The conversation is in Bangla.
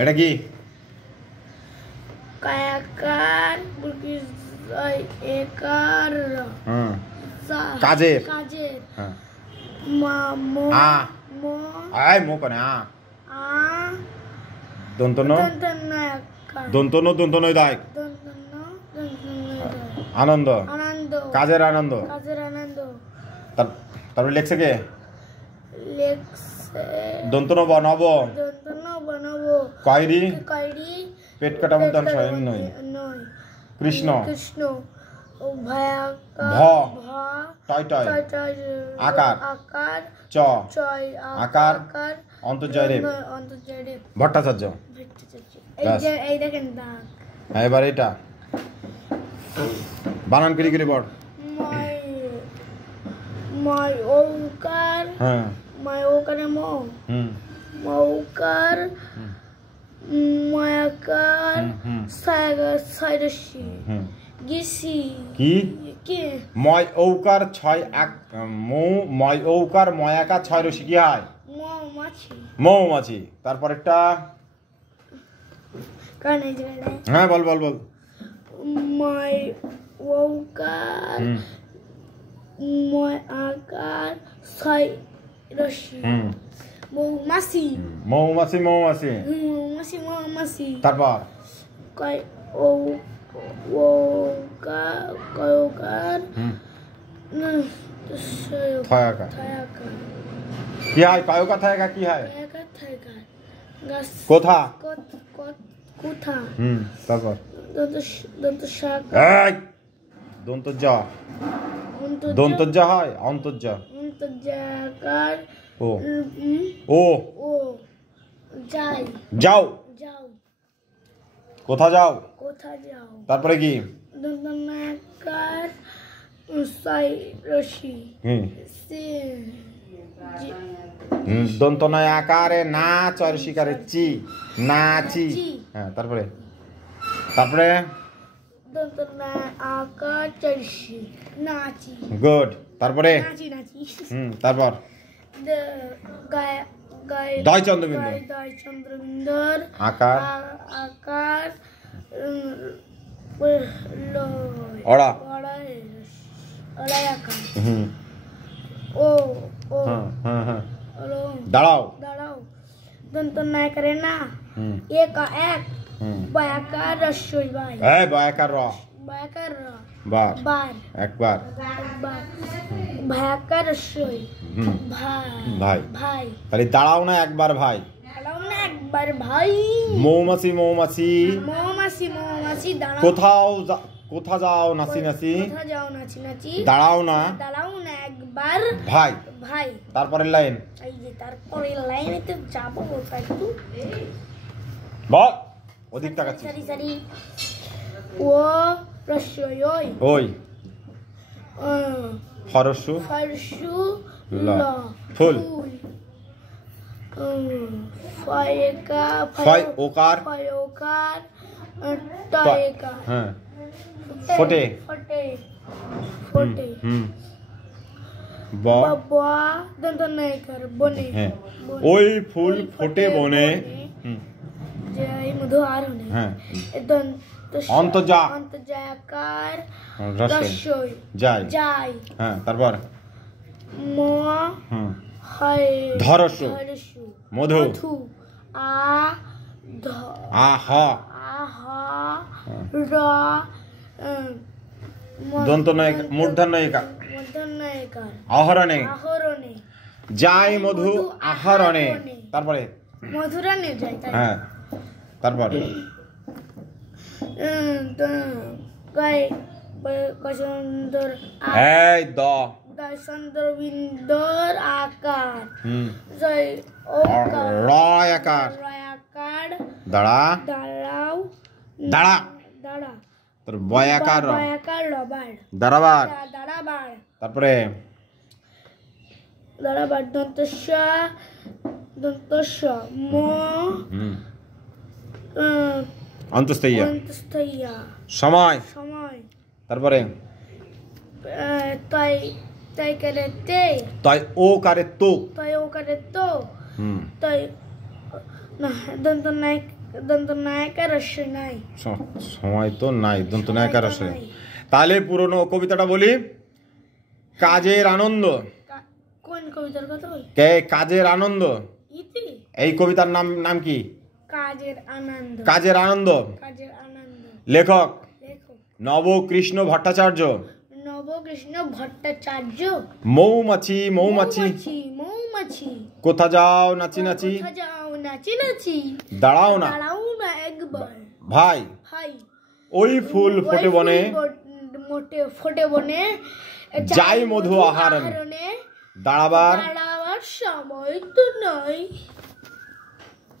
এটা কি? কায়াকার একার কাজের কাজের হ্যাঁ মা মো আয় মো করে দন্ত ন দন্ত ন দন্ত নয় দায় আনন্দ আনন্দ কাজের আনন্দ কাজের আনন্দ তারপরে লেখছে কে? লেখছে দন্ত ন নব কয়রি পেট কাটা মধ্যে নয় কৃষ্ণ কৃষ্ণ ভয়াকার ভ টয় টয় আকার আকার চ চয় আকার অন্তর্জয় রে ভট্টাচার্য। এই দেখেন দাগ। হ্যাঁ এবার এটা বানান করে পড়। ময় ওকার হ্যাঁ ময় ওকারে ম মৌকার ময়াকার সাইরসি গিসি কি কি ময় ঔকার 6 এক মৌ ময় ঔকার ময়াকার 6 রসি কি হয়? মৌমাছি মৌমাছি। তারপর একটা কানে হ্যাঁ বল বল বল। ময় ঔকার ময়াকার সাইরসি মৌমাছি মৌমাছি মৌমাছি মৌমাছি মৌমাছি। তারপর কয় কয়কার থয়াকা কি হয়? কয়কা থয়াকা কি হয়? কোথা কোথা তারপর দন্ত শাক এই দন্তজ্জ হয় অন্তর্য অন্তর্জাকার ও ও ও যাই যাও যাও কোথা যাও? কোথা যাও। তারপরে কি? দন্তনাকার সাইরসি দন্ত নয় আকারে না চর শিকারে চি নাচি। হ্যাঁ তারপরে তারপরে দন্তনা আকার চরসি নাচি গুড। তারপরে নাচি নাচি তারপর দয় চন্দ্রবিন্দু দয় চন্দ্রবিন্দুর আকার আকার অড়া অড়াই আকার ও ও দাঁড়াও দাঁড়াও দন্ত নায়কারে না এক এক বয়াকার রস্যই বাই এই বয়াকার র বয়াকার র বার বার একবার ভয়াকার রস্যই ভাই ভাই ভাই। তাহলে দাঁড়াও না একবার ভাই দাঁড়াও না একবার ভাই। মৌমাছি মৌমাছি মৌমাছি মৌমাছি দাঁড়াও কোথা যাও নাচি নাচি কোথা যাও নাচি নাচি দাঁড়াও না একবার ভাই ভাই। তারপরের লাইন এই যে তারপরের লাইনেতে যাবো কোথায় একটু বল অধিক তাকাচ্ছি সারি সারি ও রস্যই ওই ওই হরস্যু ফরসু ল ফুল ফুল ফয়কা ফয় ওকার ফয়কার টয়কা হ্যাঁ ফোটে ফোটে ফোটে ব বাবা দন্ত নায়কার বনে হ্যাঁ ওই ফুল ফোটে বনে যে এই মধু আর হনে হ্যাঁ দন্ত অন্তর্জাকার রস্যই যাই যাই। হ্যাঁ তারপর ম হয় ধরস্যু মধু আ আহ আহ র দন্ত নয় মূর্ধন্যয়িকা মূর্ধন্যয়িকার আহরণে আহরণে যাই মধু আহরণে। তারপরে মধুরানে যাই তাই হ্যাঁ তারপর সুন্দর এই দ চন্দ্রবিন্দুর আকার জয় ওকার রয় আকার রয়াকার দাঁড়া দাঁড়াও দাঁড়া দাঁড়া তোর বয়াকার বয়াকার রবার দাঁড়াবার দাঁড়াবার। তারপরে দাঁড়াবার দন্তস্ব ম অন্তস্থইয়া অন্তস্থইয়া সময় সময়। তারপরে তাই তাই করে তে তাই ও কারে তো তাই ও করে তো তাই না দন্ত দন্ত নায়িকা রস্যই নাই। সময় তো নাই, দন্ত নায়িকা রস্যই। তাহলে পুরনো কবিতাটা বলি। কাজের আনন্দ। কোন কবিতার কথা বল? কাজের আনন্দ। ইতি। এই কবিতার নাম কি? কাজের আনন্দ। কাজের আনন্দ। কাজের আনন্দ। লেখক নবকৃষ্ণ ভট্টাচার্য। নবকৃষ্ণ ভট্টাচার্য। মৌমাছি মৌমাছি মৌমাছি কোথা যাও নাচি নাচি, কোথা যাও নাচি নাচি, দাঁড়াও না দাঁড়াও না একবার ভাই, ভাই, ওই ফুল ফোটে বনে, ফোটে বনে যাই মধু আহারণে, দাঁড়াবার সময় তো নয়।